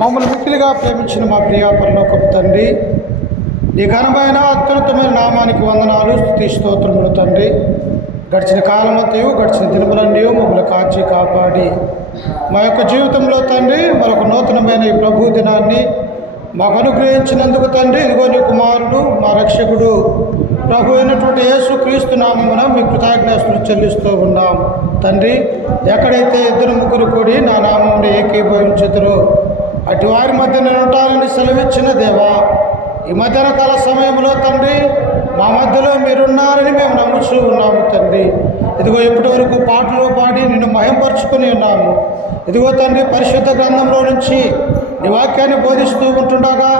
మమ్మల్ని మిక్కిలిగా ప్రేమించిన మా ప్రియ పరలోకపు తండ్రి, నీ ఘనమైన అత్యున్నతమైన నామానికి వందనాలు, స్తుతి స్తోత్రములు తండ్రి. గడిచిన కాలమంతయు గడిచిన దినములన్నీ మమ్మల్ని కాచి కాపాడి మా యొక్క జీవితంలో తండ్రి మరొక నూతనమైన ఈ ప్రభు దినాన్ని మాకు అనుగ్రహించినందుకు తండ్రి, ఇదిగో నీ కుమారుడు మా రక్షకుడు ప్రభు అయినటువంటి యేసు క్రీస్తు నామమున మీ కృతజ్ఞతలు చెల్లిస్తూ ఉన్నాం తండ్రి. ఎక్కడైతే ఇద్దరు ముగ్గురు కూడి నా నామమును ఏకీభవించుదురో అటు వారి మధ్య నేను ఉంటానని సెలవిచ్చిన దేవా, ఈ మధ్యాహ్న కాల సమయంలో తండ్రి మా మధ్యలో మీరున్నారని మేము నమ్ముచూ ఉన్నాము తండ్రి. ఇదిగో ఇప్పటి వరకు పాటలు పాడి నిన్ను మహింపరుచుకుని ఉన్నాము. ఇదిగో తండ్రి, పరిశుద్ధ గ్రంథంలో నుంచి నీ వాక్యాన్ని బోధిస్తూ ఉంటుండగా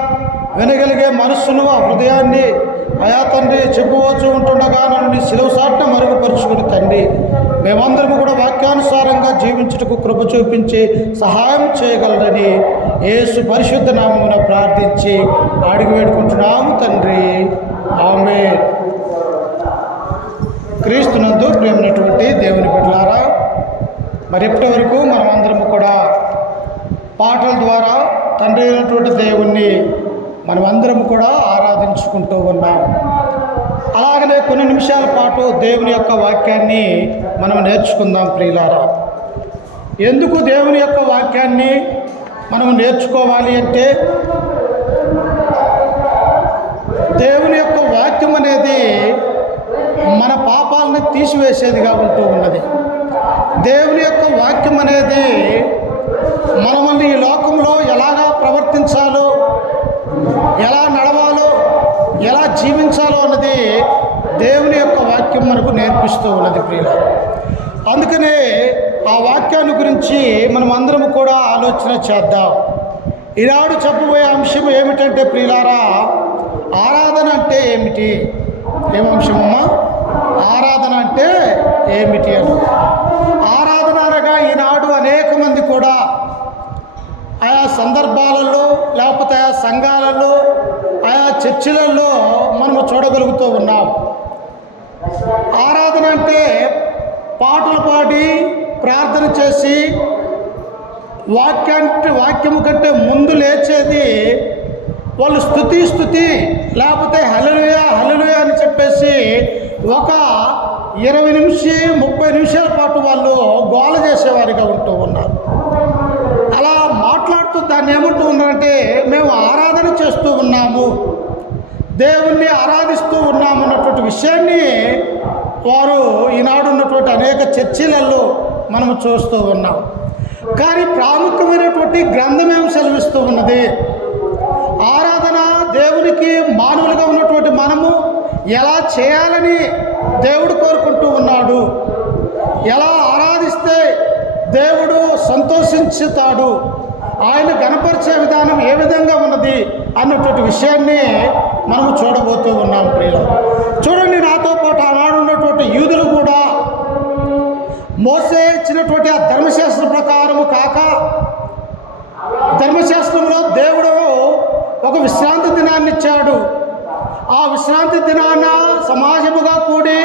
వినగలిగే మనస్సును, ఆ హృదయాన్ని అయా తండ్రి చెప్పవచ్చు ఉంటుండగా నన్ను నీ శిలువ సాటున మరుగుపరుచుకుని తండ్రి, మేమందరము కూడా వాక్యానుసారంగా జీవించుటకు కృప చూపించి సహాయం చేయగలరని యేసు పరిశుద్ధ నామమున ప్రార్థించి అడిగి వేడుకుంటున్నాము తండ్రి. ఆమేన్. క్రీస్తునందు ప్రేమైనటువంటి దేవుని బిడ్డలారా, మరి ఇప్పటి వరకు మనం అందరము కూడా పాటల ద్వారా తండ్రి అయినటువంటి దేవుణ్ణి మనమందరం కూడా ఆరాధించుకుంటూ ఉన్నాం. అలాగనే కొన్ని నిమిషాల పాటు దేవుని యొక్క వాక్యాన్ని మనం నేర్చుకుందాం ప్రియులారా. ఎందుకు దేవుని యొక్క వాక్యాన్ని మనం నేర్చుకోవాలి అంటే, దేవుని యొక్క వాక్యం అనేది మన పాపాలను తీసివేసేదిగా ఉంటూ ఉన్నది. దేవుని యొక్క వాక్యం అనేది మనల్ని ఈ లోకంలో ఎలాగా ప్రవర్తించాలో, ఎలా నడవాలో, ఎలా జీవించాలో అన్నది దేవుని యొక్క వాక్యం మనకు నేర్పిస్తూ ఉన్నది ప్రియులారా. అందుకనే ఆ వాక్యాన్ని గురించి మనం అందరం కూడా ఆలోచన చేద్దాం. ఈనాడు చెప్పబోయే అంశం ఏమిటంటే ప్రియులారా, ఆరాధన అంటే ఏమిటి? ఏం అంశమమ్మా? ఆరాధన అంటే ఏమిటి అని. ఆరాధన అనగా ఈనాడు అనేక మంది కూడా ఆయా సందర్భాలలో, లేకపోతే ఆయా సంఘాలలో, ఆయా చర్చిలలో మనము చూడగలుగుతూ ఉన్నాం. ఆరాధన అంటే పాటలు పాడి ప్రార్థన చేసి వాక్యము కంటే ముందు లేచేది వాళ్ళు స్తుతి లేకపోతే హల్లెలూయా హల్లెలూయా అని చెప్పేసి ఒక 20-30 నిమిషాల పాటు వాళ్ళు గోల చేసేవారిగా ఉంటూ ఉన్నారు. అలా మాట్లాడుతూ దాన్ని ఏమంటూ ఉన్నారంటే, మేము ఆరాధన చేస్తూ ఉన్నాము, దేవుణ్ణి ఆరాధిస్తూ ఉన్నాము అన్నటువంటి విషయాన్ని వారు ఈనాడు ఉన్నటువంటి అనేక చర్చిలలో మనము చూస్తూ ఉన్నాం. కానీ ప్రాముఖ్యమైనటువంటి గ్రంథం ఏం సెలవిస్తూ ఉన్నది? ఆరాధన దేవునికి మానవులుగా ఉన్నటువంటి మనము ఎలా చేయాలని దేవుడు కోరుకుంటూ ఉన్నాడు, ఎలా ఆరాధిస్తే దేవుడు సంతోషించుతాడు, ఆయన గణపరిచే విధానం ఏ విధంగా ఉన్నది అన్నటువంటి విషయాన్ని మనము చూడబోతూ ఉన్నాం ప్రియులు. చూడండి, నాతో పాటు ఆనాడు ఉన్నటువంటి యూదులు కూడా మోసే ఇచ్చినటువంటి ఆ ధర్మశాస్త్రం ప్రకారము కాక, ధర్మశాస్త్రంలో దేవుడు ఒక విశ్రాంతి దినాన్ని ఇచ్చాడు. ఆ విశ్రాంతి దినాన సమాజముగా కూడి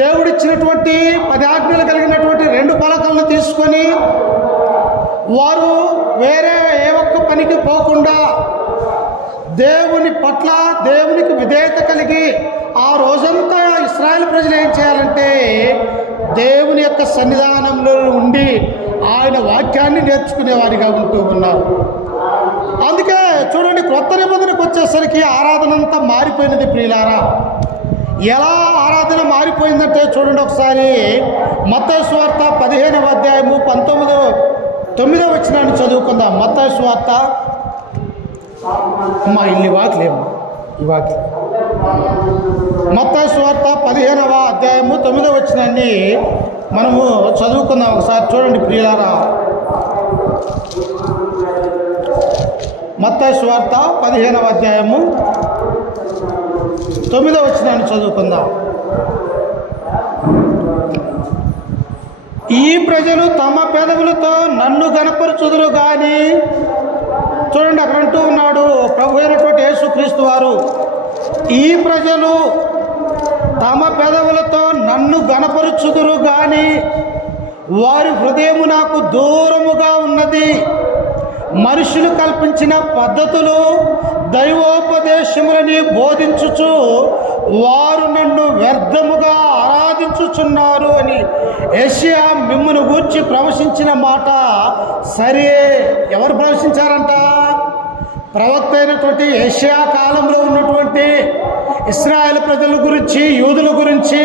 దేవుడిచ్చినటువంటి 10 ఆజ్ఞలు కలిగినటువంటి 2 పలకలను తీసుకొని వారు వేరే ఏ ఒక్క పనికి పోకుండా దేవుని పట్ల దేవునికి విధేయత కలిగి ఆ రోజంతా ఇశ్రాయేలు ప్రజలు ఏం చేయాలంటే దేవుని యొక్క సన్నిధానంలో ఉండి ఆయన వాక్యాన్ని నేర్చుకునేవారిగా ఉంటూ ఉన్నారు. అందుకే చూడండి, క్రొత్త నిబంధనకు వచ్చేసరికి ఆరాధన అంతా మారిపోయినది ప్రియులారా. ఎలా ఆరాధన మారిపోయిందంటే చూడండి ఒకసారి, మత్తయి సువార్త 15వ అధ్యాయము 9వ వచనాన్ని చదువుకుందాం. మత్తయి సువార్త, అమ్మా ఇల్లు వాకిలేమ్మా, ఈ వాకి మత్తయి సువార్త 15వ అధ్యాయము 9వ వచనాన్ని మనము చదువుకుందాం. ఒకసారి చూడండి ప్రియులారా. మత్తయి సువార్త 15వ అధ్యాయము 9వ వచనాన్ని చదువుకుందాం. ఈ ప్రజలు తమ పెదవులతో నన్ను గణపరచుదురు కానీ, చూడండి అక్కడ అంటూ ఉన్నాడు ప్రభు అయినటువంటి యేసుక్రీస్తు వారు, ఈ ప్రజలు తమ పెదవులతో నన్ను గణపరచుదురు కానీ వారి హృదయము నాకు దూరముగా ఉన్నది. మనుషులు కల్పించిన పద్ధతులు దైవోపదేశములని బోధించుచు వారు నన్ను వ్యర్థముగా ఆరాధించుచున్నారు అని యెషయా మిమ్మును గూర్చి ప్రవచించిన మాట సరే. ఎవరు ప్రవచించారంట? ప్రవక్త అయినటువంటి యెషయా కాలంలో ఉన్నటువంటి ఇశ్రాయేలు ప్రజల గురించి, యూదుల గురించి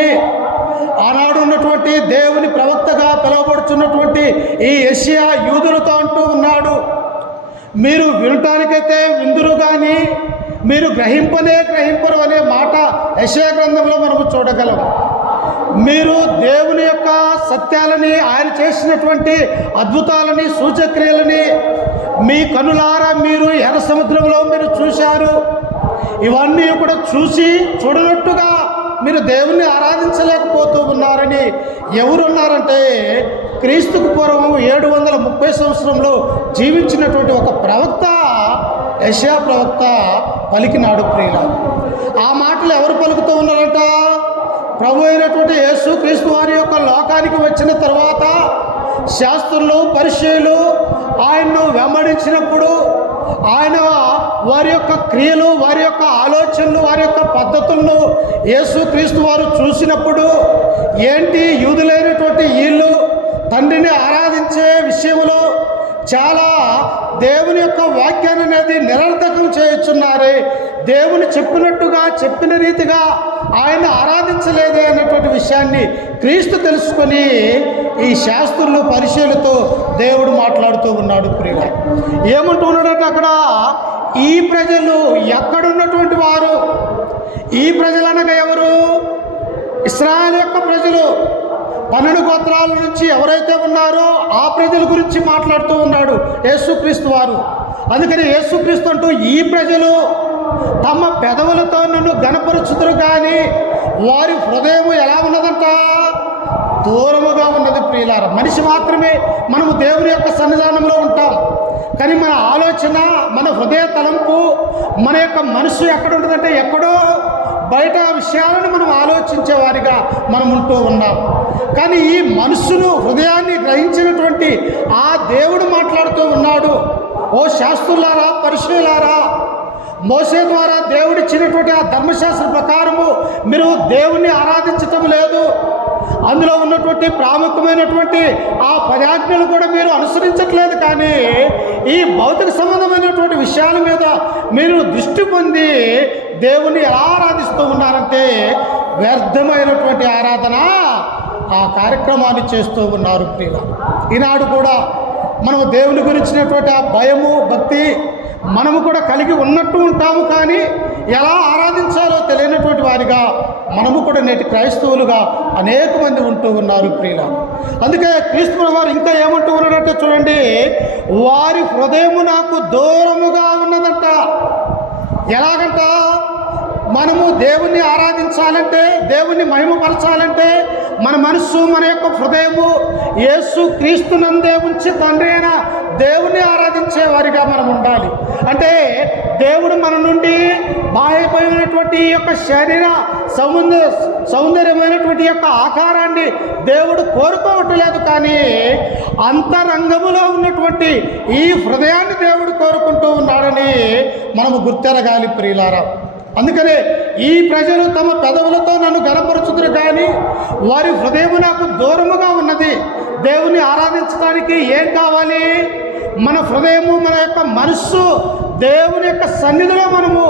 ఆనాడు ఉన్నటువంటి దేవుని ప్రవక్తగా పిలువబడుతున్నటువంటి ఈ యెషయా యూదులతో అంటూ ఉన్నాడు, మీరు వినటానికైతే విందురు కానీ మీరు గ్రహింపరు అనే మాట యెషయా గ్రంథంలో మనము చూడగలం. మీరు దేవుని యొక్క సత్యాలని, ఆయన చేసినటువంటి అద్భుతాలని, సూచక్రియలని మీ కనులారా మీరు ఎర్ర సముద్రంలో మీరు చూశారు. ఇవన్నీ కూడా చూడనట్టుగా మీరు దేవుణ్ణి ఆరాధించలేకపోతూ ఉన్నారని ఎవరున్నారంటే క్రీస్తుకు పూర్వం 730 సంవత్సరంలో జీవించినటువంటి ఒక ప్రవక్త, యెషయా ప్రవక్త పలికినాడు. ప్రియుల, ఆ మాటలు ఎవరు పలుకుతూ ఉన్నారంట? ప్రభు అయినటువంటి యేసు క్రీస్తు వారి యొక్క లోకానికి వచ్చిన తర్వాత శాస్త్రులు, పరిచయులు ఆయన్ను వెంబడించినప్పుడు, ఆయన వారి యొక్క క్రియలు, వారి యొక్క ఆలోచనలు, వారి యొక్క పద్ధతులను యేసు క్రీస్తు వారు చూసినప్పుడు, ఏంటి యూదులైనటువంటి వీళ్ళు తండ్రిని ఆరాధించే విషయంలో చాలా దేవుని యొక్క వాక్యాన్ని అనేది నిరర్థకం చేయుచున్నారే, దేవుని చెప్పినట్టుగా చెప్పిన రీతిగా ఆయన ఆరాధించలేదే అన్నటువంటి విషయాన్ని క్రీస్తు తెలుసుకొని ఈ శాస్త్రులు, పరిచయులతో దేవుడు మాట్లాడుతూ ఉన్నాడు. ప్రియుల, ఏమంటూ ఉన్నాడంటే అక్కడ ఈ ప్రజలు ఎక్కడున్నటువంటి వారు? ఈ ప్రజలు అనగా ఎవరు? ఇశ్రాయేలు యొక్క ప్రజలు, 12 గోత్రాల నుంచి ఎవరైతే ఉన్నారో ఆ ప్రజల గురించి మాట్లాడుతూ ఉన్నాడు యేసుక్రీస్తు వారు. అందుకని యేసుక్రీస్తు అంటూ ఈ ప్రజలు తమ పెదవులతో నన్ను ఘనపరుచుదురు కానీ వారి హృదయం ఎలా ఉన్నదంట? దూరముగా ఉన్నది. ప్రియులారా, మనిషి మాత్రమే మనము దేవుని యొక్క సన్నిధానంలో ఉంటాం, కానీ మన ఆలోచన, మన హృదయ తలంపు, మన యొక్క మనసు ఎక్కడ ఉంటుందంటే ఎక్కడో బయట విషయాలను మనం ఆలోచించే వారిగా మనం ఉంటూ ఉన్నాం. కానీ ఈ మనసును, హృదయాన్ని గ్రహించినటువంటి ఆ దేవుడు మాట్లాడుతూ ఉన్నాడు, ఓ శాస్త్రులారా, పరిచయులారా, మోసే ద్వారా దేవుడిచ్చినటువంటి ఆ ధర్మశాస్త్ర ప్రకారము మీరు దేవుణ్ణి ఆరాధించటం లేదు, అందులో ఉన్నటువంటి ప్రాముఖ్యమైనటువంటి ఆ 10 ఆజ్ఞలు కూడా మీరు అనుసరించట్లేదు, కానీ ఈ భౌతిక సంబంధమైనటువంటి విషయాల మీద మీరు దృష్టి పొంది దేవుణ్ణి ఎలా ఆరాధిస్తూ ఉన్నారంటే వ్యర్థమైనటువంటి ఆరాధన, ఆ కార్యక్రమాన్ని చేస్తూ ఉన్నారు. ప్రియుల, ఈనాడు కూడా మనము దేవుని గురించినటువంటి ఆ భయము, భక్తి మనము కూడా కలిగి ఉన్నట్టు ఉంటాము, కానీ ఎలా ఆరాధించాలో తెలియనటువంటి వారిగా మనము కూడా నేటి క్రైస్తవులుగా అనేక మంది ఉంటూ ఉన్నారు. ప్రియుల, అందుకే క్రీస్తు వారు ఇంకా ఏమంటూ ఉన్నాడంటే చూడండి, వారి హృదయము నాకు దూరముగా ఉన్నదంట. ఎలాగంట? మనము దేవుణ్ణి ఆరాధించాలంటే, దేవుణ్ణి మహిమపరచాలంటే మన మనస్సు, మన యొక్క హృదయము యేసు క్రీస్తునందే ఉంచి తండ్రి అయిన దేవుణ్ణి ఆరాధించే వారిగా మనం ఉండాలి. అంటే దేవుడు మన నుండి బాహ్యమైనటువంటి ఈ యొక్క శరీర సౌందర్యమైనటువంటి యొక్క ఆకారాన్ని దేవుడు కోరుకోవట్లేదు, కానీ అంతరంగములో ఉన్నటువంటి ఈ హృదయాన్ని దేవుడు కోరుకుంటూ ఉన్నాడని మనము గుర్తెరగాలి. ప్రియులారా, అందుకనే ఈ ప్రజలు తమ పెదవులతో నన్ను గనపరుచుదురు కానీ వారి హృదయం నాకు దూరముగా ఉన్నది. దేవుని ఆరాధించడానికి ఏం కావాలి? మన హృదయము, మన యొక్క మనస్సు దేవుని యొక్క సన్నిధిలో మనము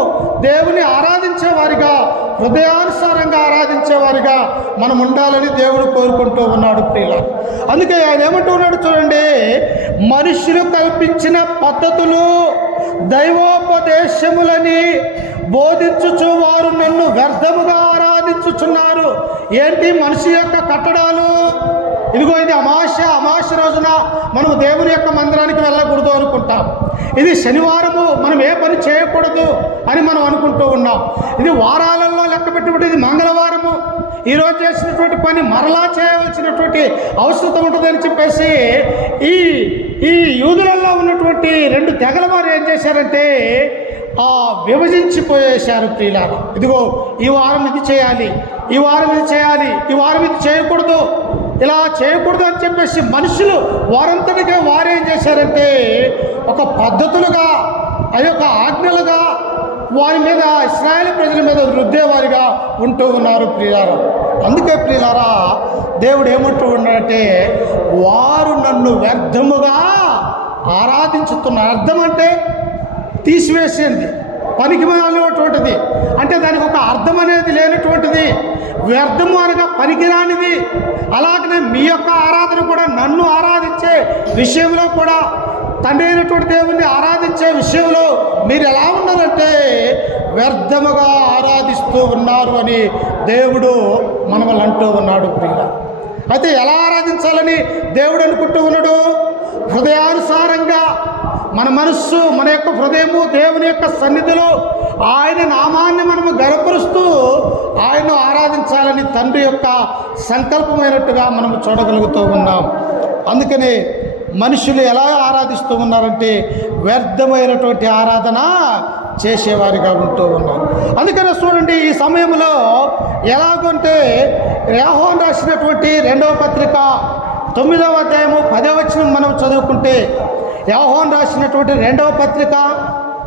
దేవుని ఆరాధించేవారిగా, హృదయానుసారంగా ఆరాధించేవారిగా మనం ఉండాలని దేవుడు కోరుకుంటూ ఉన్నాడు. ప్రియుల, అందుకే ఆయన ఏమంటూ ఉన్నాడు చూడండి, మనుషులు కల్పించిన పద్ధతులు దైవోపదేశములని బోధించుచు వారు నన్ను వ్యర్థముగా ఆరాధించుచున్నారు. ఏంటి మనిషి యొక్క కట్టడాలు? ఇదిగో ఇది అమావాస్య రోజున మనము దేవుని యొక్క మందిరానికి వెళ్ళకూడదు అనుకుంటాం. ఇది శనివారము మనం ఏ పని చేయకూడదు అని మనం అనుకుంటూ ఉన్నాం. ఇది వారాలలో లెక్క పెట్టుకుంటే ఇది మంగళవారము, ఈరోజు చేసినటువంటి పని మరలా చేయవలసినటువంటి అవసరం ఉంటుందని చెప్పేసి ఈ యూదులలో ఉన్నటువంటి 2 తెగల వారు ఏం చేశారంటే విభజించిపోయేశారు. ప్రియులారా, ఇదిగో ఈ వారం ఇది చేయాలి, ఈ వారం ఇది చేయాలి, ఈ వారం ఇది చేయకూడదు ఇలా చేయకూడదు అని చెప్పేసి మనుషులు వారంతటికే వారేం చేశారంటే ఒక పద్ధతులుగా అది ఒక ఆజ్ఞలుగా వారి మీద ఇశ్రాయేలు ప్రజల మీద రుద్దేవారిగా ఉంటూ ఉన్నారు ప్రియులారా. అందుకే ప్రియులారా దేవుడు ఏమంటూ ఉన్నాడంటే వారు నన్ను వ్యర్థముగా ఆరాధించుతున్నారు. అర్థం అంటే తీసివేసేది, పనికిమాలినటువంటిది, అంటే దానికి ఒక అర్థం అనేది లేనటువంటిది, వ్యర్థము అనగా పనికిరానిది. అలాగనే మీ యొక్క ఆరాధన కూడా నన్ను ఆరాధించే విషయంలో కూడా తండ్రి అయినటువంటి దేవుణ్ణి ఆరాధించే విషయంలో మీరు ఎలా ఉన్నారంటే వ్యర్థముగా ఆరాధిస్తూ ఉన్నారు అని దేవుడు మనల్ని అంటూ ఉన్నాడు ప్రియుల. అయితే ఎలా ఆరాధించాలని దేవుడు అనుకుంటూ ఉన్నాడు? హృదయానుసారంగా మన మనస్సు, మన యొక్క హృదయము దేవుని యొక్క సన్నిధిలో ఆయన నామాన్ని మనము గర్వపరుస్తూ ఆయన్ను ఆరాధించాలని తండ్రి యొక్క సంకల్పమైనట్టుగా మనము చూడగలుగుతూ ఉన్నాం. అందుకనే మనుషులు ఎలా ఆరాధిస్తూ ఉన్నారంటే వ్యర్థమైనటువంటి ఆరాధన చేసేవారిగా ఉంటూ ఉన్నారు. అందుకనే చూడండి ఈ సమయంలో ఎలాగంటే యోహాను రాసినటువంటి 2వ పత్రిక 9వ అధ్యాయము 10వ వచనం మనం చదువుకుంటే, యోహాను రాసినటువంటి 2వ పత్రిక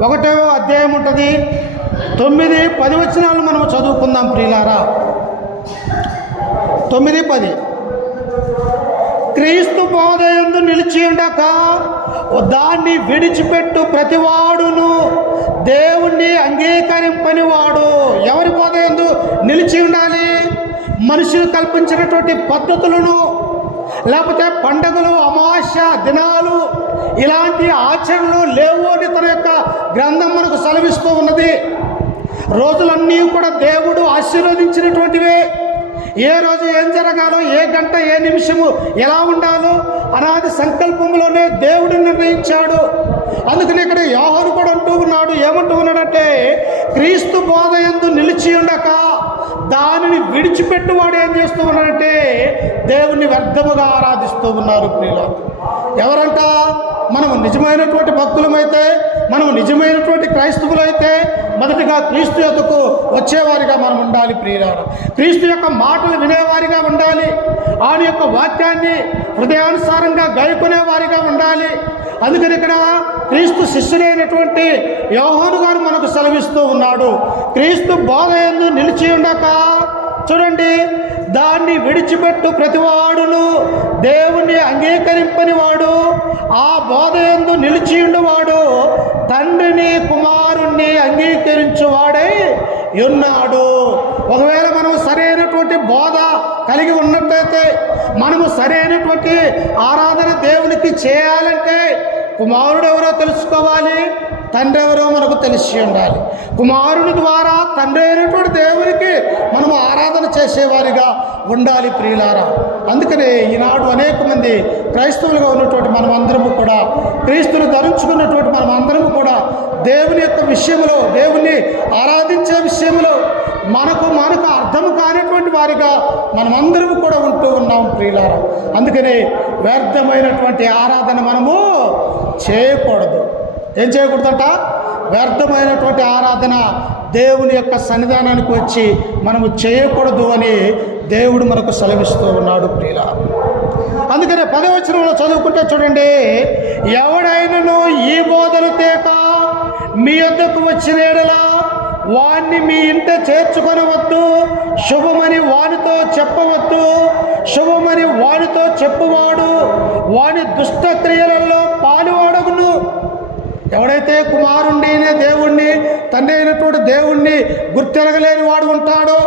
1వ అధ్యాయం ఉంటుంది, 9, 10 వచనాలు మనం చదువుకుందాం ప్రియులారా. 9, 10 క్రీస్తు బోధయందు నిలిచి ఉండక దాన్ని విడిచిపెట్టు ప్రతివాడును దేవుణ్ణి అంగీకరింపని వాడు. ఎవరి బోధయందు నిలిచి ఉండాలి? మనుషులు కల్పించినటువంటి పద్ధతులను, లేకపోతే పండుగలు, అమావాస్య దినాలు, ఇలాంటి ఆచరణలు లేవు అని తన యొక్క గ్రంథం మనకు సెలవిస్తూ ఉన్నది. రోజులన్నీ కూడా దేవుడు ఆశీర్వదించినటువంటివే. ఏ రోజు ఏం జరగాలో, ఏ గంట ఏ నిమిషము ఎలా ఉండాలో అనాది సంకల్పంలోనే దేవుడు నిర్ణయించాడు. అందుకని ఇక్కడ యోహాను కూడా అంటూ ఉన్నాడు, ఏమంటూ ఉన్నాడంటే క్రీస్తు బోధయందు నిలిచి ఉండక దానిని విడిచిపెట్టువాడు ఏం చేస్తూ ఉన్నాడంటే దేవుణ్ణి వ్యర్థముగా ఆరాధిస్తూ ఉన్నారు ప్రియులారా. ఎవరంట? మనము నిజమైనటువంటి భక్తులమైతే, మనము నిజమైనటువంటి క్రైస్తవులైతే మొదటిగా క్రీస్తు యొద్దకు వచ్చేవారిగా మనం ఉండాలి ప్రియులారా. క్రీస్తు యొక్క మాటలు వినేవారిగా ఉండాలి. ఆయన యొక్క వాక్యాన్ని హృదయానుసారంగా గాయకునేవారిగా ఉండాలి. అందుకని ఇక్కడ క్రీస్తు శిష్యుడైనటువంటి యోహాను గారు మనకు సెలవిస్తూ ఉన్నాడు, క్రీస్తు బోధయందు నిలిచి ఉండక, చూడండి, దాన్ని విడిచిపెట్టు ప్రతివాడును దేవుణ్ణి అంగీకరింపని వాడు, ఆ బోధయందు నిలిచి ఉండేవాడు తండ్రిని కుమారుణ్ణి అంగీకరించువాడై ఉన్నాడు. ఒకవేళ మనం సరైనటువంటి బోధ కలిగి ఉన్నట్టయితే, మనము సరైనటువంటి ఆరాధన దేవునికి చేయాలంటే కుమారుడు ఎవరో తెలుసుకోవాలి, తండ్రి ఎవరో మనకు తెలిసి ఉండాలి. కుమారుని ద్వారా తండ్రి అయినటువంటి దేవునికి మనము ఆరాధన చేసేవారిగా ఉండాలి ప్రియులారా. అందుకనే ఈనాడు అనేక మంది క్రైస్తవులుగా ఉన్నటువంటి మనమందరము కూడా, క్రీస్తుని ధరించుకున్నటువంటి మనమందరము కూడా దేవుని యొక్క విషయంలో, దేవుణ్ణి ఆరాధించే విషయంలో మనకు అర్థం కానిటువంటి వారిగా మనమందరము కూడా ఉంటూ ఉన్నాం ప్రియులారా. అందుకనే వ్యర్థమైనటువంటి ఆరాధన మనము చేయకూడదు. ఏం చేయకూడదంట? వ్యర్థమైనటువంటి ఆరాధన దేవుని యొక్క సన్నిధానానికి వచ్చి మనము చేయకూడదు అని దేవుడు మనకు సెలవిస్తూ ఉన్నాడు ప్రియులారా. అందుకనే 10వ వచనంలో చదువుకుంటే చూడండి, ఎవడైనను ఈ బోధలు తేక మీ యొద్దకు వచ్చిన యెడల వాణ్ణి మీ ఇంట చేర్చుకొనవద్దు, శుభమని వానితో చెప్పవద్దు. శుభమని వానితో చెప్పువాడు వాని దుష్ట క్రియలలో పాలువాడగును. ఎవడైతే కుమారుణ్ణి, దేవుణ్ణి, తండ్రి అయినటువంటి దేవుణ్ణి గుర్తెరగలేని వాడు ఉంటాడో,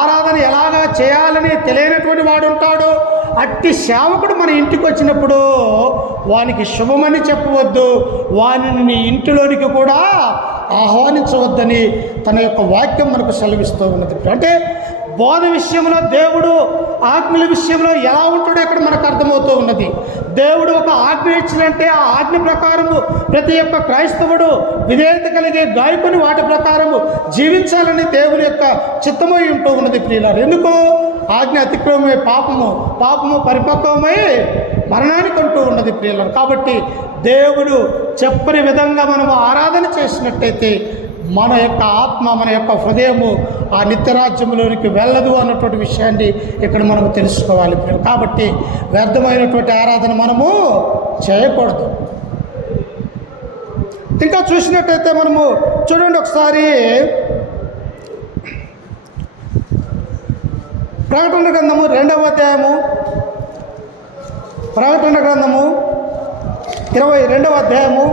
ఆరాధన ఎలాగా చేయాలని తెలియనటువంటి వాడు ఉంటాడో, అట్టి సేవకుడు మన ఇంటికి వచ్చినప్పుడు వానికి శుభమని చెప్పవద్దు, వానిని నీ ఇంటిలోనికి కూడా ఆహ్వానించవద్దని తన యొక్క వాక్యం మనకు సెలవిస్తూ ఉన్నది. అంటే బోధ విషయంలో దేవుడు ఆజ్ఞల విషయంలో ఎలా ఉంటాడో ఇక్కడ మనకు అర్థమవుతూ ఉన్నది. దేవుడు ఒక ఆజ్ఞ ఇచ్చినంటే ఆ ఆజ్ఞ ప్రకారము ప్రతి ఒక్క క్రైస్తవుడు విధేయత కలిగే గాయకుని వాటి ప్రకారము జీవించాలని దేవుని యొక్క చిత్తమై ఉంటూ ఉన్నది ప్రియులారా. ఎందుకు? ఆజ్ఞ అతిక్రమమే పాపము పరిపక్వమై మరణానికి అంటూ ఉన్నది ప్రియులారా. కాబట్టి దేవుడు చెప్పని విధంగా మనము ఆరాధన చేసినట్టయితే మన యొక్క ఆత్మ, మన యొక్క హృదయము ఆ నిత్యరాజ్యంలోనికి వెళ్ళదు అన్నటువంటి విషయాన్ని ఇక్కడ మనము తెలుసుకోవాలి. కాబట్టి వ్యర్థమైనటువంటి ఆరాధన మనము చేయకూడదు. ఇంకా చూసినట్టయితే మనము చూడండి ఒకసారి ప్రకటన గ్రంథము 2వ అధ్యాయము, ప్రకటన గ్రంథము 22వ అధ్యాయము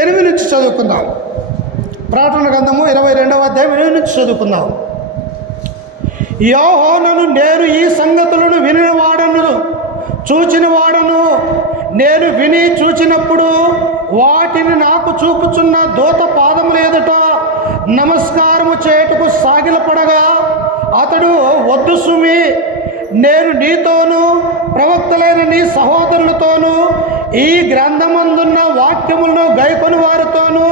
8 నుంచి చదువుకుందాం. ప్రకటన గ్రంథము 22వ అధ్యాయం 8 నుంచి చదువుకుందాం. యోహానును నేను ఈ సంగతులను వినినవాడను, చూచినవాడను. నేను విని చూచినప్పుడు వాటిని నాకు చూపుచున్న దూత పాదముల ఎదుట నమస్కారము చేయుటకు సాగిలపడగా అతడు, వద్దు సుమి, నేను నీతోనూ ప్రవక్తలైన నీ సహోదరులతోనూ ఈ గ్రంథమందున్న వాక్యములను గైకొని వారితోనూ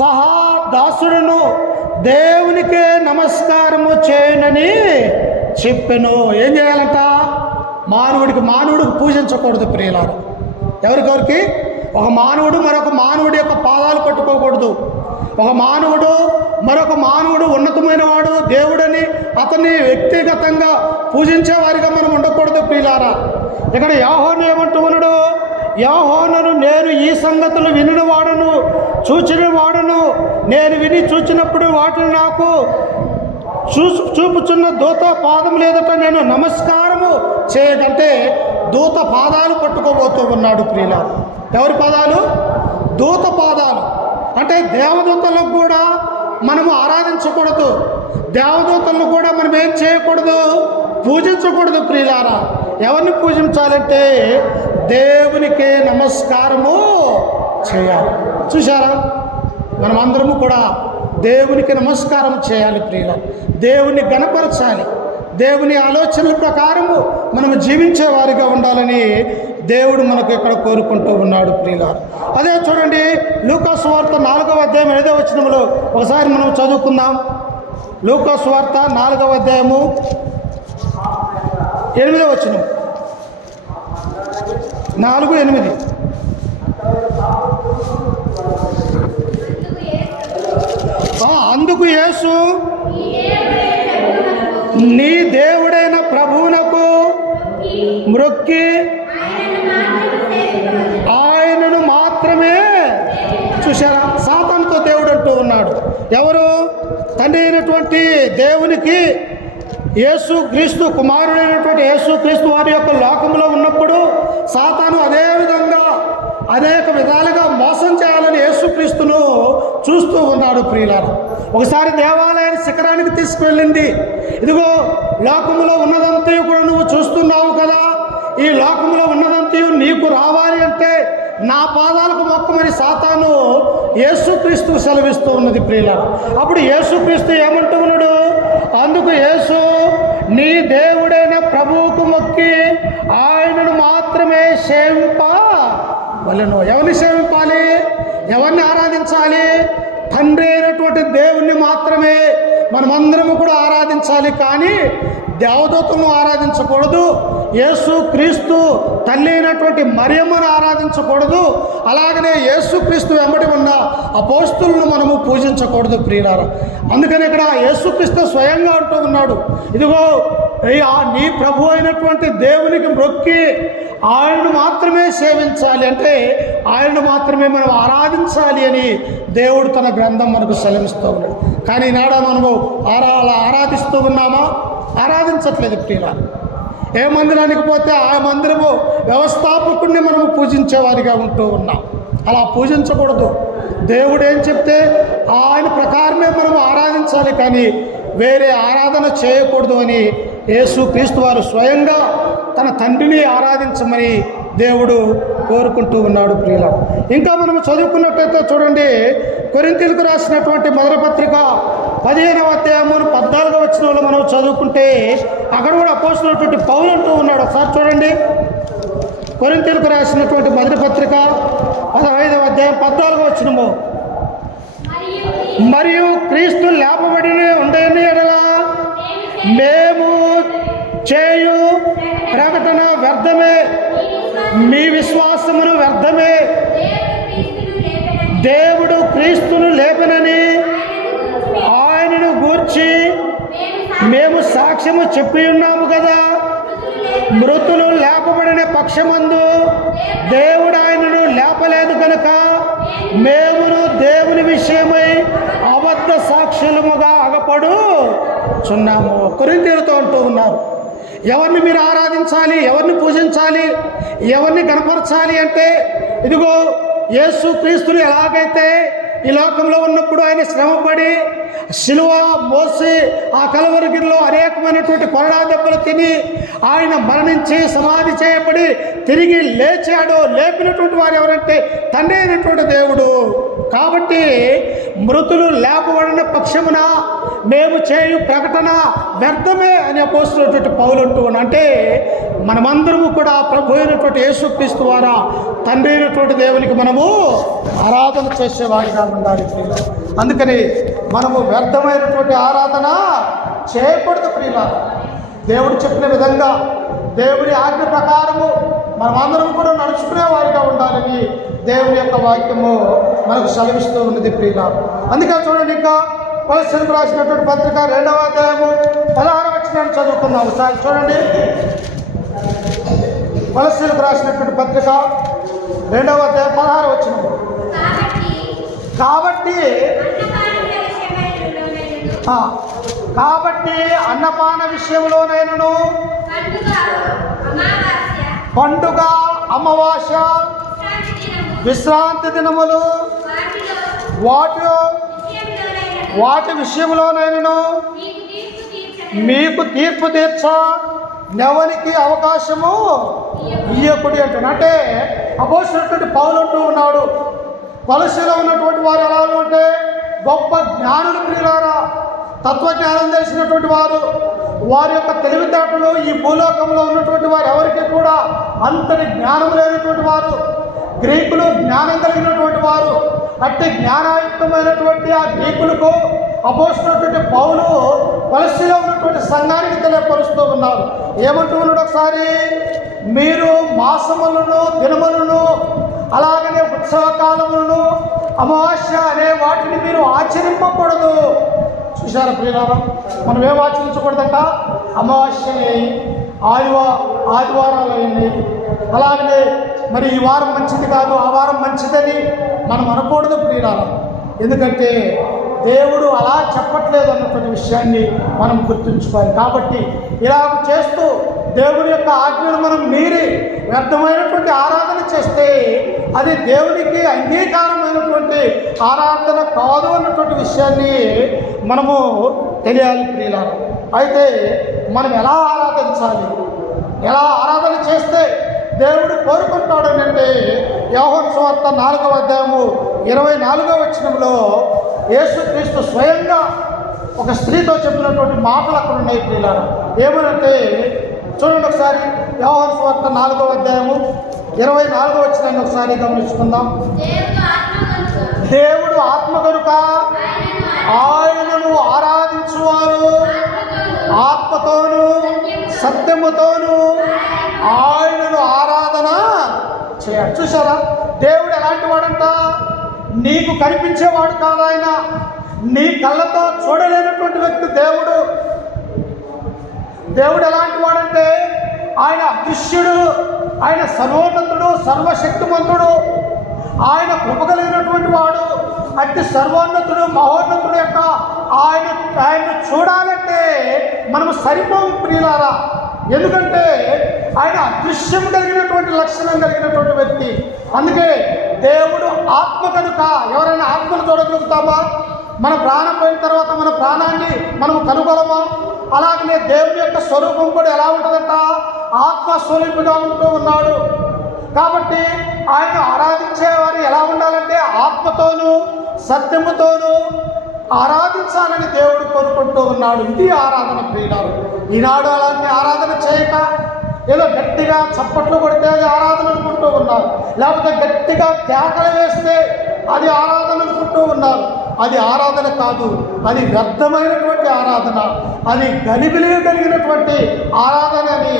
సహా దాసుడును దేవునికే నమస్కారము చేయనని చెప్పెను. ఏం చేయాలంట? మానవుడికి పూజించకూడదు ప్రియులారా. ఎవరికెవరికి? ఒక మానవుడు మరొక మానవుడి యొక్క పాదాలు పట్టుకోకూడదు. ఒక మానవుడు మరొక మానవుడు ఉన్నతమైన వాడు దేవుడని అతన్ని వ్యక్తిగతంగా పూజించేవారిగా మనం ఉండకూడదు ప్రియులారా. ఇక్కడ యోహాను ఏమంటూ ఉన్నాడు? యోహానును నేను ఈ సంగతులు వినినవాడను, చూచినవాడను. నేను విని చూచినప్పుడు వాటిని నాకు చూపుచున్న దూత పాదం లేదట నేను నమస్కారము చేయదంటే దూత పాదాలు పట్టుకోబోతూ ఉన్నాడు ప్రియులారా. ఎవరి పాదాలు? దూత పాదాలు. అంటే దేవదూతలకు కూడా మనము ఆరాధించకూడదు, దేవదూతలను కూడా మనం ఏం చేయకూడదు? పూజించకూడదు ప్రియులారా. ఎవరిని పూజించాలంటే దేవునికే నమస్కారము చేయాలి. చూసారా? మనమందరము కూడా దేవునికి నమస్కారం చేయాలి ప్రియులారా. దేవుని గణపరచాలి. దేవుని ఆలోచనల ప్రకారము మనము జీవించే వారిగా ఉండాలని దేవుడు మనకు ఇక్కడ కోరుకుంటూ ఉన్నాడు ప్రియులారా. అదే చూడండి, లూకా సువార్త 4వ అధ్యాయం 8వ వచనంలో ఒకసారి మనం చదువుకుందాం. లూకా సువార్త 4వ అధ్యాయము 8వ వచనం, 4:8. అందుకు యేసు, నీ దేవుడైన ప్రభువునకు మ్రొక్కి ఆయనను మాత్రమే. చూశారా? సాతానుతో దేవుడు అంటూ ఉన్నాడు. ఎవరు? తండ్రి అయినటువంటి దేవునికి యేసు క్రీస్తు, కుమారుడైనటువంటి యేసు క్రీస్తు వారి యొక్క లోకంలో ఉన్నప్పుడు సాతాను అదే విధంగా అనేక విధాలుగా మోసం చేయాలని యేసుక్రీస్తును చూస్తూ ఉన్నాడు ప్రియులారా. ఒకసారి దేవాలయ శిఖరానికి తీసుకువెళ్ళింది. ఇదిగో లోకములో ఉన్నదంతయు కూడా నువ్వు చూస్తున్నావు కదా, ఈ లోకంలో ఉన్నదంతయు నీకు రావాలి అంటే నా పాదాలకు మొక్కమని సాతాను యేసుక్రీస్తుకు సెలవిస్తూ ఉన్నది ప్రియులారా. అప్పుడు యేసుక్రీస్తు ఏమంటూ ఉన్నాడు? అందుకు యేసు, నీ దేవుడైన ప్రభువుకు మొక్కి ఆయనను మాత్రమే సేవింపవలెను. ఎవరిని సేవింపాలి? ఎవరిని ఆరాధించాలి? తండ్రి అయినటువంటి దేవుణ్ణి మాత్రమే మనమందరము కూడా ఆరాధించాలి. కానీ దేవదూతలను ఆరాధించకూడదు. యేసు క్రీస్తు తల్లి అయినటువంటి మరియమ్మను ఆరాధించకూడదు. అలాగనే యేసుక్రీస్తు వెంబడి ఉన్న అపోస్తులను మనము పూజించకూడదు ప్రియులారా. అందుకని ఇక్కడ యేసుక్రీస్తు స్వయంగా అంటూ ఉన్నాడు, ఇదిగో నీ ప్రభు అయినటువంటి దేవునికి మొక్కి ఆయనను మాత్రమే సేవించాలి, అంటే ఆయనను మాత్రమే మనం ఆరాధించాలి అని దేవుడు తన గ్రంథం మనకు సెలవిస్తూ ఉన్నాడు. కానీ ఈనాడు మనము అలా ఆరాధిస్తూ ఉన్నామా? ఆరాధించట్లేదు ప్రియులారా. ఏ మందిరానికి పోతే ఆ మందిరము వ్యవస్థాపకుడిని మనము పూజించేవారిగా ఉంటూ ఉన్నాం. అలా పూజించకూడదు. దేవుడు ఏం చెప్తే ఆయన ప్రకారమే మనము ఆరాధించాలి, కానీ వేరే ఆరాధన చేయకూడదు అని యేసు క్రీస్తు వారు స్వయంగా తన తండ్రిని ఆరాధించమని దేవుడు కోరుకుంటూ ఉన్నాడు ప్రియుల. ఇంకా మనం చదువుకున్నట్టయితే చూడండి, కొరింథీయులకు రాసినటువంటి మొదటి పత్రిక 15వ అధ్యాయము 14వ వచనంలో మనం చదువుకుంటే అక్కడ కూడా అపోస్తలుడైనటువంటి పౌలు అంటూ ఉన్నాడు. ఒకసారి చూడండి, కొరింథీయులకు రాసినటువంటి మొదటి పత్రిక 15వ అధ్యాయం 14వ వచనము, మరియు క్రీస్తు లేపబడి ఉండని ఎడల మేము చేయు ప్రకటన వ్యర్థమే, మీ విశ్వాసమును వ్యర్థమే, దేవుడు క్రీస్తును లేపనని ఆయనను గూర్చి మేము సాక్ష్యము చెప్పి ఉన్నాము కదా. మృతులు లేపబడిన పక్షమందు దేవుడు ఆయనను లేపలేదు కనుక మేమును దేవుని విషయమై అబద్ధ సాక్షులముగా అగపడు చున్నాము. కొరింథీయులతో అంటూ ఉన్నారు, ఎవరిని మీరు ఆరాధించాలి, ఎవరిని పూజించాలి, ఎవరిని కనపరచాలి అంటే ఇదిగో యేసు క్రీస్తుని ఎలాగైతే ఈ లోకంలో ఉన్నప్పుడు ఆయన శ్రమపడి శిలువ మోసి ఆ కలవరిగిరిలో అనేకమైనటువంటి కొరడా దెబ్బలు తిని ఆయన మరణించి సమాధి చేయబడి తిరిగి లేచాడు. లేపినటువంటి వారు ఎవరంటే తండ్రి అయినటువంటి దేవుడు. కాబట్టి మృతులు లేపబడిన పక్షమున మేము చేయు ప్రకటన వ్యర్థమే అని అపోస్తున్నటువంటి పౌలు అంటూ ఉన్నాడు. అంటే మనమందరము కూడా ప్రభు అయినటువంటి యేసుక్రీస్తు ద్వారా తండ్రి అయినటువంటి దేవునికి మనము ఆరాధన చేసేవాడిగా ఉండాలి. అందుకని మనము వ్యర్థమైనటువంటి ఆరాధన చేయకూడదు ప్రియుల. దేవుడు చెప్పిన విధంగా దేవుని ఆజ్ఞ ప్రకారము మనమందరం కూడా నడుచుకునే వారిగా ఉండాలని దేవుని యొక్క వాక్యము మనకు సెలవిస్తూ ఉన్నది ప్రియుల. అందుకని చూడండి, ఇంకా కొలస్సీలకు రాసినటువంటి పత్రిక 2వ అధ్యాయము 16వ వచనాన్ని చదువుకుందాం. ఒకసారి చూడండి. కొలస్సీలకు రాసినటువంటి పత్రిక 2వ అధ్యాయం 16వ వచనం. కాబట్టి అన్నపాన విషయంలోనైనను పండుగ, అమావాస్య, విశ్రాంతి దినములు వాటి విషయంలోనైనను మీకు తీర్పు తీర్చ నెవనికి అవకాశము ఇయ్యకుడి అంటున్నాడు. అంటే అపోస్తులైనటువంటి పౌలు అంటూ ఉన్నాడు, కొలస్సీలో ఉన్నటువంటి వారు ఎలా ఉంటే గొప్ప జ్ఞానులు ప్రియులారా, తత్వజ్ఞానం తెలిసినటువంటి వారు, వారి యొక్క తెలివితేటలు ఈ భూలోకంలో ఉన్నటువంటి వారు ఎవరికి కూడా అంతటి జ్ఞానం లేనటువంటి వారు, గ్రీకులు జ్ఞానం కలిగినటువంటి వారు. అట్టి జ్ఞానాయుక్తమైనటువంటి ఆ గ్రీకులకు అపోస్తులైనటువంటి పౌలు కొలస్సీలో ఉన్నటువంటి సంఘానికి తెలియపరుస్తూ ఉన్నారు. ఏమంటూ ఉన్నాడు ఒకసారి, మీరు మాసములను, దినములను, అలాగనే ఉత్సవ కాలములను, అమావాస్య అనే వాటిని మీరు ఆచరింపకూడదు. చూశారా ప్రియులారా, మనం ఏం ఆచరించకూడదట? అమావాస్య ఆదివారాలు అయింది. అలాగనే మరి ఈ వారం మంచిది కాదు, ఆ వారం మంచిదని మనం అనకూడదు ప్రియులారా. ఎందుకంటే దేవుడు అలా చెప్పట్లేదు అన్నటువంటి విషయాన్ని మనం గుర్తుంచుకోవాలి. కాబట్టి ఇలాగ చేస్తూ దేవుని యొక్క ఆజ్ఞలు మనం మీరి వ్యర్థమైనటువంటి ఆరాధన చేస్తే అది దేవునికి అంగీకారమైనటువంటి ఆరాధన కాదు అన్నటువంటి విషయాన్ని మనము తెలియాలి ప్రియులారా. అయితే మనం ఎలా ఆరాధించాలి, ఎలా ఆరాధన చేస్తే దేవుడు కోరుకుంటాడని అంటే యోహాను సువార్త 4వ అధ్యాయము 24వ వచనంలో యేసుక్రీస్తు స్వయంగా ఒక స్త్రీతో చెప్పినటువంటి మాటలు అక్కడ ఉన్నాయి ప్రియులారా. ఏమనంటే చూడండి ఒకసారి, యోహాను సువార్త 4వ అధ్యాయము 24వ వచనాన్ని ఒకసారి గమనించుకుందాం. దేవుడు ఆత్మ కనుక ఆయనను ఆరాధించువారు ఆత్మతోనూ సత్యముతోనూ ఆయనను ఆరాధన చేయాలి. చూసారా, దేవుడు ఎలాంటి వాడంట? నీకు కనిపించేవాడు కాదు ఆయన. నీ కళ్ళతో చూడలేనటువంటి వ్యక్తి దేవుడు. దేవుడు ఎలాంటి వాడంటే ఆయన అదృశ్యుడు, ఆయన సర్వోన్నతుడు, సర్వశక్తిమంతుడు, ఆయన కృప కలిగినటువంటి వాడు. అట్టి సర్వోన్నతుడు, మహోన్నతుడు యొక్క ఆయన చూడాలంటే మనము సరిపోము ప్రియులారా. ఎందుకంటే ఆయన అదృశ్యం కలిగినటువంటి లక్షణం కలిగినటువంటి వ్యక్తి. అందుకే దేవుడు ఆత్మ కనుక ఎవరైనా ఆత్మను చూడగలుగుతామా? మన ప్రాణం పోయిన తర్వాత మన ప్రాణాన్ని మనము కనుగొలమా? అలాగనే దేవుని యొక్క స్వరూపం కూడా ఎలా ఉంటుందంట? ఆత్మస్వరూపుగా ఉంటూ ఉన్నాడు. కాబట్టి ఆయన ఆరాధించేవారు ఎలా ఉండాలంటే ఆత్మతోనూ సత్యముతోనూ ఆరాధించాలని దేవుడు కోరుకుంటూ ఉన్నాడు. ఇది ఆరాధన ప్రియులారు. ఈనాడు అలాంటి ఆరాధన చేయక ఏదో గట్టిగా చప్పట్లు కొడితే అది ఆరాధన అనుకుంటూ ఉన్నారు, లేకపోతే గట్టిగా కేకలు వేస్తే అది ఆరాధన అనుకుంటూ ఉన్నారు. అది ఆరాధన కాదు, అది వ్యర్థమైనటువంటి ఆరాధన, అది గలిబిలి కలిగినటువంటి ఆరాధన అని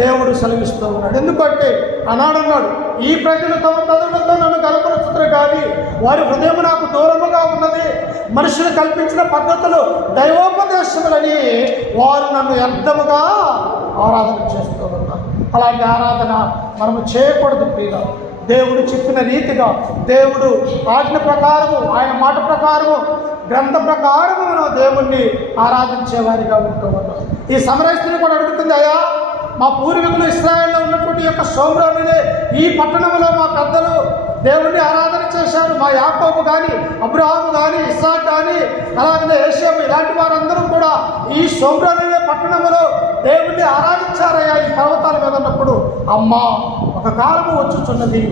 దేవుడు సెలవిస్తూ ఉన్నాడు. ఎందుకంటే అన్నాడు, ఈ ప్రజలు తమ తదులతో నన్ను కనపరుచుతారు కానీ వారి హృదయం నాకు దూరముగా ఉన్నది, మనుషులు కల్పించిన పద్ధతులు దైవోపదేశములని వారు నన్ను వ్యర్థముగా ఆరాధన చేస్తూ ఉన్నారు. అలాంటి ఆరాధన మనము చేయకూడదు ప్రియుల. దేవుడు చెప్పిన రీతిగా, దేవుడు ఆజ్ఞ ప్రకారము, ఆయన మాట ప్రకారము, గ్రంథ ప్రకారము మనం దేవుణ్ణి ఆరాధించేవారిగా ఉంటూ ఉన్నాం. ఈ సమరస్తుని కూడా అడుగుతుంది, అయ్యా మా పూర్వీకులు ఇశ్రాయేల్లో ఉన్నటువంటి యొక్క షోమ్రోనునే ఈ పట్టణంలో మా పెద్దలు దేవుణ్ణి ఆరాధన చేశారు. మా యాకోబు కానీ, అబ్రహాము కానీ, ఇస్సాకు కానీ, అలాగే యేషేము ఇలాంటి వారందరూ కూడా ఈ షోమ్రోను పట్టణంలో దేవుణ్ణి ఆరాధించారయ్యా ఈ పర్వతాల మీద ఉన్నప్పుడు. అమ్మా, ఒక కాలము వచ్చుచున్నది,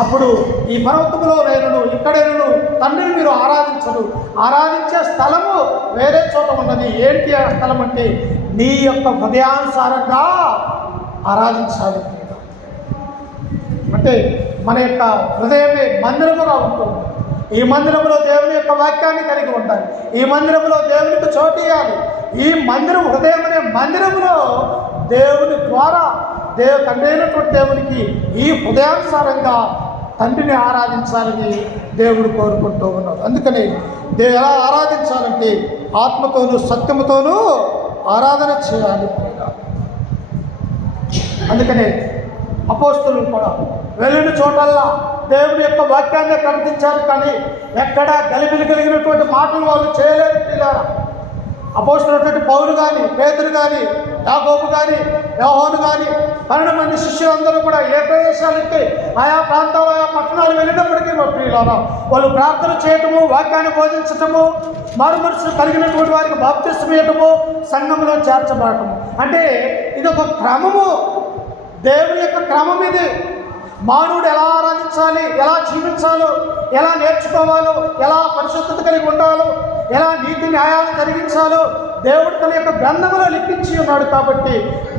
అప్పుడు ఈ పర్వతంలో నేను ఇక్కడేను తండ్రిని మీరు ఆరాధించరు. ఆరాధించే స్థలము వేరే చోట ఉన్నది. ఏంటి ఆ స్థలం అంటే నీ యొక్క హృదయానుసారంగా ఆరాధించాలి. అంటే మన యొక్క హృదయమే మందిరముగా ఉంటుంది. ఈ మందిరంలో దేవుని యొక్క వాక్యాన్ని కలిగి ఉండాలి. ఈ మందిరంలో దేవునికి చోటు ఇవ్వాలి. ఈ మందిరం, హృదయం అనే మందిరంలో దేవుని ద్వారా తండ్రి అయినటువంటి దేవునికి ఈ హృదయానుసారంగా తండ్రిని ఆరాధించాలని దేవుడు కోరుకుంటూ ఉన్నాడు. అందుకని ఎలా ఆరాధించాలంటే ఆత్మతోనూ సత్యముతోనూ ఆరాధన చేయాలి. అందుకనే అపోస్తలులు కూడా వెళ్ళిన చోటల్లా దేవుని యొక్క వాక్యాన్ని ప్రకటించారు, కానీ ఎక్కడ గలిబిలి కలిగినటువంటి మాటలు వాళ్ళు చేయలేదు. పిల్లారా, అపోస్తలున్నటువంటి పౌలు కానీ, పేతురు కానీ, యాకోబు కానీ, యోహాను కానీ 12 మంది శిష్యులందరూ కూడా ఏ ప్రదేశాలకి, ఆయా ప్రాంతాలు, ఆయా పట్టణాలు వెళ్ళినప్పటికీ ప్రియులారా వాళ్ళు ప్రార్థన చేయటము, వాక్యాన్ని బోధించటము, మారుమనస్సు కలిగినటువంటి వారికి బాప్తిస్మం ఇవ్వటము, సంఘంలో చేర్చబడటము. అంటే ఇది ఒక క్రమము, దేవుని యొక్క క్రమం ఇది. మానవుడు ఎలా ఆరాధించాలి, ఎలా జీవించాలో, ఎలా నేర్చుకోవాలో, ఎలా పరిశుద్ధత కలిగి ఉండాలో, ఎలా నీతి న్యాయాలు జరిగించాలో దేవుడు తన యొక్క గ్రంథంలో లిఖించి ఉన్నాడు. కాబట్టి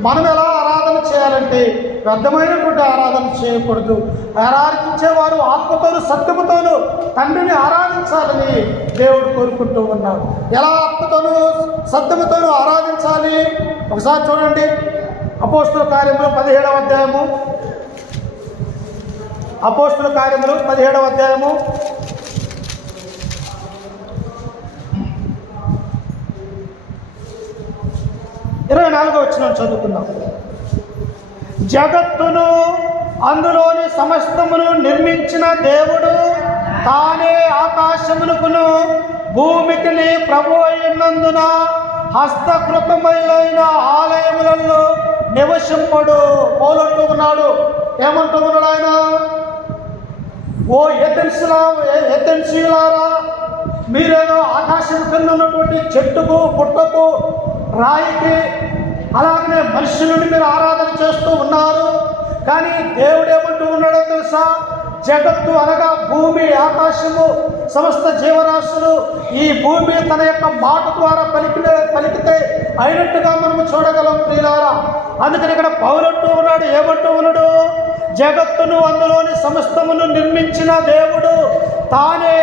మనం ఎలా ఆరాధన చేయాలంటే వ్యర్థమైనటువంటి ఆరాధన చేయకూడదు. ఆరాధించేవారు ఆత్మతోనూ సత్యముతోనూ తండ్రిని ఆరాధించాలని దేవుడు కోరుకుంటూ ఉన్నాడు. ఎలా ఆత్మతోనూ సత్యముతోనూ ఆరాధించాలి ఒకసారి చూడండి. అపోస్తుల కార్యములు 17వ అధ్యాయము, అపోస్తుల కార్యములు 17వ అధ్యాయము 24వ వచనం చదువుకుందాం. జగత్తును అందులోని సమస్తమును నిర్మించిన దేవుడు తానే ఆకాశమునకును భూమికిని ప్రభువు అయినందున హస్తకృతమైన ఆలయములలో నివసింపడు. పోలంటూ ఉన్నాడు. ఏమంటూ ఉన్నాడు ఆయన? ఓ ఏథెన్సీయులారా, మీరేదో ఆకాశం కింద ఉన్నటువంటి చెట్టుకు, పుట్టకు, రాయికి, అలాగనే మనుషులను మీరు ఆరాధన చేస్తూ ఉన్నారు. కానీ దేవుడు ఏమంటూ ఉన్నాడో తెలుసా? జగత్తు అనగా భూమి, ఆకాశము, సమస్త జీవరాశులు, ఈ భూమి తన యొక్క మాట ద్వారా పలికితే అయినట్టుగా మనము చూడగలం ప్రియులారా. అందుకని ఇక్కడ పౌలంటూ ఉన్నాడు. ఏమంటూ ఉన్నాడు? జగత్తును అందులోని సమస్తమును నిర్మించిన దేవుడు తానే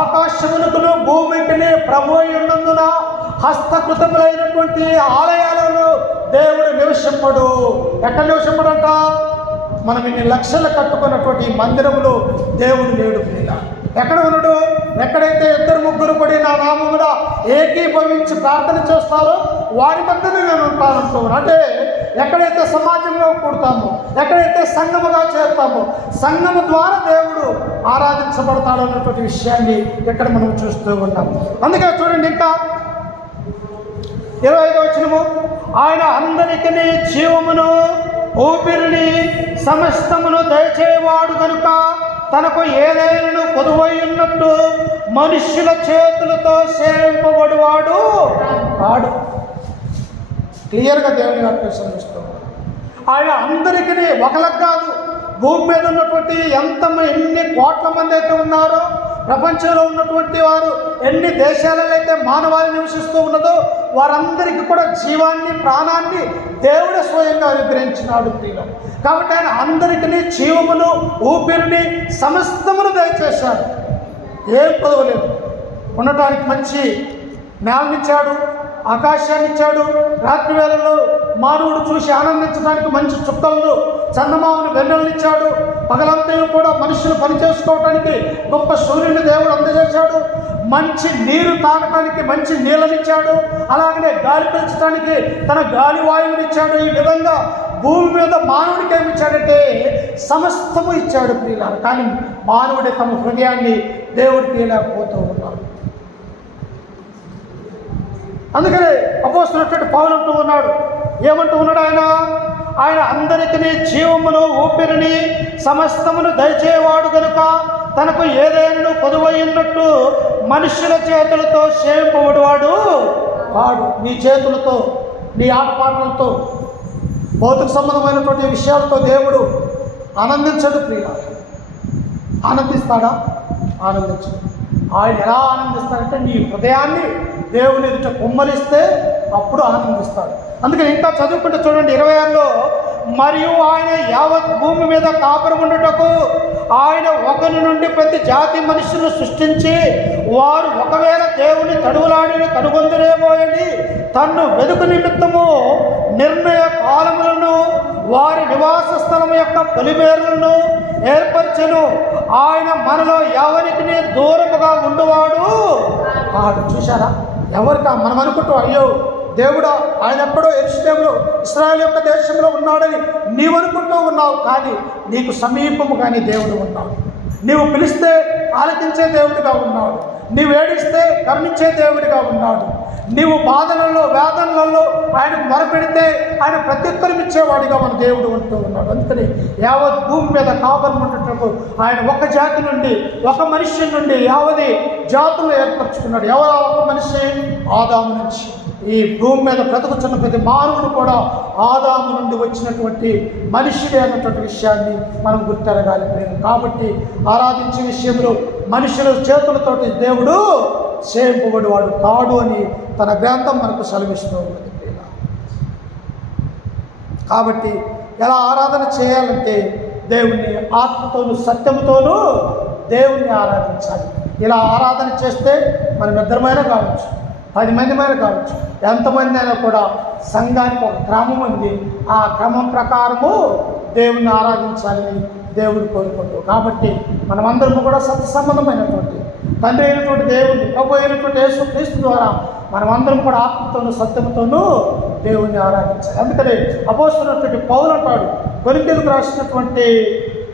ఆకాశమునకును భూమికిని ప్రభువు ఉన్నందున హస్తకృతములైనటువంటి ఆలయాలలో దేవుడు నివసింపడు. ఎక్కడ నివసింపడంట? మనం ఇన్ని లక్షలు కట్టుకున్నటువంటి మందిరములో దేవుడు లేడు. ఎక్కడ ఉన్నాడు? ఎక్కడైతే 2-3 కూడా నా నామమున ఏకీభవించి ప్రార్థన చేస్తారో వారి మధ్యనే నేను ఉంటానంటూ. అంటే ఎక్కడైతే సమాజంలో కూడతామో, ఎక్కడైతే సంఘముగా చేరుతామో, సంఘము ద్వారా దేవుడు ఆరాధించబడతాడు అన్నటువంటి విషయాన్ని ఇక్కడ మనం చూస్తూ ఉన్నాం. అందుకే చూడండి, ఇంకా 25వ వచనము, ఆయన అందరికీ జీవమును ఊపిరిని సమస్తమును దయచేవాడు కనుక తనకు ఏదైనా పొదువై ఉన్నట్టు మనుష్యుల చేతులతో సేవింపబడువాడు కాడు. క్లియర్గా దేవుని వాక్యం సెలవిస్తాడు. ఆయన అందరికీ ఒకరికి కాదు, భూమి మీద ఉన్నటువంటి ఎన్ని కోట్ల మంది అయితే ఉన్నారో, ప్రపంచంలో ఉన్నటువంటి వారు ఎన్ని దేశాలలో అయితే మానవాళి నివసిస్తూ ఉన్నదో వారందరికీ కూడా జీవాన్ని, ప్రాణాన్ని దేవుడే స్వయంగా అనుగ్రహించినాడు ప్రియులు. కాబట్టి ఆయన అందరికీ జీవమును, ఊపిరిని, సమస్తమును దయచేశాడు. ఏం పొదవలేదు. ఉండటానికి మంచి నేలనిచ్చాడు, ఆకాశాన్ని ఇచ్చాడు. రాత్రి వేళల్లో మానవుడు చూసి ఆనందించడానికి మంచి చుక్కలను, చందమామను, వెన్నెలనిచ్చాడు. పగలంతా కూడా మనుషులు పనిచేసుకోవడానికి గొప్ప సూర్యుని దేవుడు అందజేశాడు. మంచి నీరు తాగటానికి మంచి నీళ్ళనిచ్చాడు. అలాగనే గాలి పీల్చడానికి తన గాలి వాయువునిచ్చాడు. ఈ విధంగా భూమి మీద మానవుడికి ఏమి ఇచ్చాడంటే సమస్తము ఇచ్చాడు ప్రియులారా. కానీ మానవుడే తమ హృదయాన్ని దేవుడికి లేకపోతూ ఉన్నాడు. అందుకనే అపోస్తలుడైనటువంటి పౌలు అంటూ ఉన్నాడు, ఏమంటూ ఉన్నాడు ఆయన అందరికీ జీవమును, ఊపిరిని, సమస్తమును దయచేవాడు కనుక తనకు ఏదైనా పొదువైనట్టు మనుషుల చేతులతో సేవింపబడివాడు వాడు. నీ చేతులతో, నీ ఆటపాటలతో, భౌతిక సంబంధమైనటువంటి విషయాలతో దేవుడు ఆనందించడు ప్రియుల. ఆనందిస్తాడా? ఆనందించడు. ఆయన ఎలా ఆనందిస్తాడంటే నీ హృదయాన్ని దేవుని ఎదుట కుమ్మరిస్తే అప్పుడు ఆనందిస్తాడు. అందుకని ఇంకా చదువుకుంటే చూడండి 26లో, మరియు ఆయన యావత్ భూమి మీద కాపురం ఉండుటకు ఆయన ఒకరి నుండి ప్రతి జాతి మనుషులను సృష్టించి వారు ఒకవేళ దేవుని తడువులాడిని కనుగొందురేమోయని తన్ను వెదుకు నిమిత్తము నిర్ణయ కాలములను వారి నివాస స్థలం యొక్క పొలిమేరలను ఏర్పరచెను. ఆయన మనలో ఎవరికి దూరముగా ఉండువాడు కాడు. చూశారా? ఎవరికా మనం అనుకుంటాం, అయ్యో దేవుడా ఆయన ఎక్కడో యెరూషలేములో ఇశ్రాయేలు యొక్క దేశంలో ఉన్నాడని నీవనుకుంటూ ఉన్నావు. కానీ నీకు సమీపముగానే దేవుడు ఉన్నాడు. నీవు పిలిస్తే ఆలకించే దేవుడిగా ఉన్నాడు. నీవు ఏడిస్తే కరుణించే దేవుడిగా ఉన్నాడు. నీవు బాధలలో, వేదనలలో ఆయనకు మొరపెడితే ఆయన ప్రత్యుత్తరం ఇచ్చేవాడిగా మన దేవుడు ఉంటూ ఉన్నాడు. అందుకని యావత్ భూమి మీద కాపురం ఉండటకు ఆయన ఒక జాతి నుండి, ఒక మనిషి నుండి యావది జాతులు ఏర్పరచుకున్నాడు. ఎవరో ఒక మనిషి? ఆదాము నుంచి. ఈ భూమి మీద బ్రతుకుతున్న ప్రతి మానవుడు కూడా ఆదాము నుండి వచ్చినటువంటి మనిషిడే అన్నటువంటి విషయాన్ని మనం గుర్తెరగాలి. కాబట్టి ఆరాధించే విషయంలో మనుషుల చేతులతోటి దేవుడు సేవింపబడి వాడు కాడు అని తన గ్రంథం మనకు సెలవిస్తూ ఉన్నది. కాబట్టి ఎలా ఆరాధన చేయాలంటే దేవుణ్ణి ఆత్మతోనూ సత్యముతోనూ దేవుణ్ణి ఆరాధించాలి. ఇలా ఆరాధన చేస్తే మనం ఇద్దరమైనా కావచ్చు, 10 మందిమైనా కావచ్చు, ఎంతమంది అయినా కూడా సంఘానికి ఒక క్రమం ఉంది. ఆ క్రమం ప్రకారము దేవుణ్ణి ఆరాధించాలని దేవుడు కోరుకుంటూ, కాబట్టి మనమందరము కూడా సత్య సంబంధమైనటువంటి తండ్రి అయినటువంటి దేవుని, ప్రభు అయినటువంటి యేసు క్రీస్తు ద్వారా మనమందరం కూడా ఆత్మతోనూ సత్యంతోనూ దేవుణ్ణి ఆరాధించాలి. అందుకనే అపోస్తలుడైనటువంటి పౌలు అంటాడు, కొరింథీయులకు రాసినటువంటి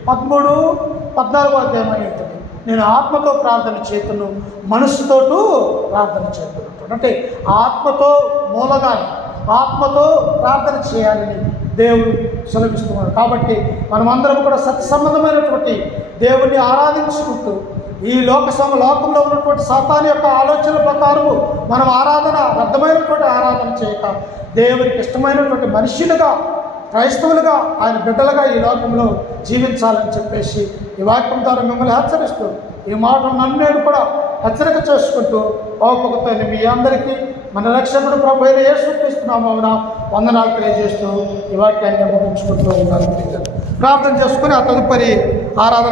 13-14 అధ్యాయం ఉంటుంది, నేను ఆత్మతో ప్రార్థన చేతును, మనస్సుతోటూ ప్రార్థన చేస్తున్నాను. అంటే ఆత్మతో మూలగాని, ఆత్మతో ప్రార్థన చేయాలని దేవుడు సులభిస్తున్నాడు. కాబట్టి మనమందరం కూడా సత్య సంబంధమైనటువంటి దేవుణ్ణి ఆరాధించుకుంటూ ఈ లోకంలో ఉన్నటువంటి సాతాను యొక్క ఆలోచన ప్రకారము మనం ఆరాధన, వ్యర్థమైనటువంటి ఆరాధన చేయక దేవునికి ఇష్టమైనటువంటి మనుషులుగా, క్రైస్తవులుగా, ఆయన బిడ్డలుగా ఈ లోకంలో జీవించాలని చెప్పేసి ఈ వాక్యం ద్వారా మిమ్మల్ని హెచ్చరిస్తూ, ఈ మాట నన్ను కూడా హెచ్చరిక చేసుకుంటూ ఒక్కొక్కతో మీ అందరికీ మన రక్షకుడు ప్రభు అయిన యేసు క్రీస్తు నామమున వందనాలు తెలియజేస్తూ ఈ వాక్యాన్ని ముగించుకుంటూ ఉన్నాను. ప్రార్థన చేసుకుని ఆ తదుపరి ఆరాధన